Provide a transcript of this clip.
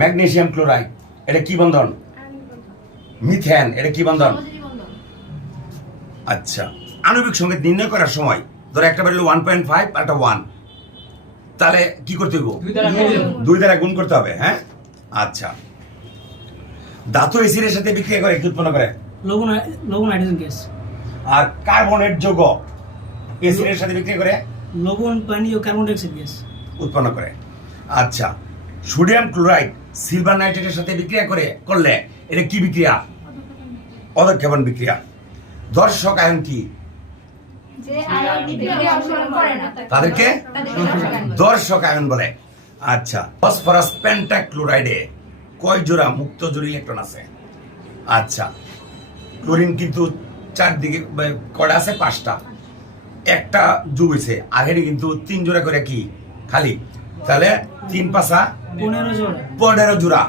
Magnesium chloride, এটা কি বন্ধন? Methane, এটা কি বন্ধন? আচ্ছা, আণবিক সংকেত নির্ণয় করার সময় ধরো একটা বেরোলো 1.5 আর একটা 1, তাহলে কি করতে হইব? 2 দ্বারা গুণ করতে হবে। হ্যাঁ, আচ্ছা। ধাতু এসিডের সাথে বিক্রিয়া করে কি উৎপন্ন করে? লবণ হাইড্রোজেন গ্যাস। আর কার্বনের যৌগ এসিডের সাথে বিক্রিয়া করে লবণ পানি ও কার্বন ডাই অক্সাইড গ্যাস উৎপন্ন করে। আচ্ছা, সোডিয়াম ক্লোরাইড সিলভার নাইট্রেটের সাথে বিক্রিয়া করলে এটা কি বিক্রিয়া? অধঃক্ষেপণ বিক্রিয়া। দর্শক আয়ন কি? তাদেরকে দর্শক আয়ন বলে। আচ্ছা, ফসফরাস পেন্টাক্লোরাইডে কয় জোড়া মুক্ত জোড় ইলেকট্রন আছে? আচ্ছা, ক্লোরিন কিন্তু চারদিকে কয়টা আছে? 5টা। একটা যোগ হয়েছে, আর এটি কিন্তু 3 জোড়া করে কি খালি, তাহলে 3 5 15 জোড়া। 15 জোড়া।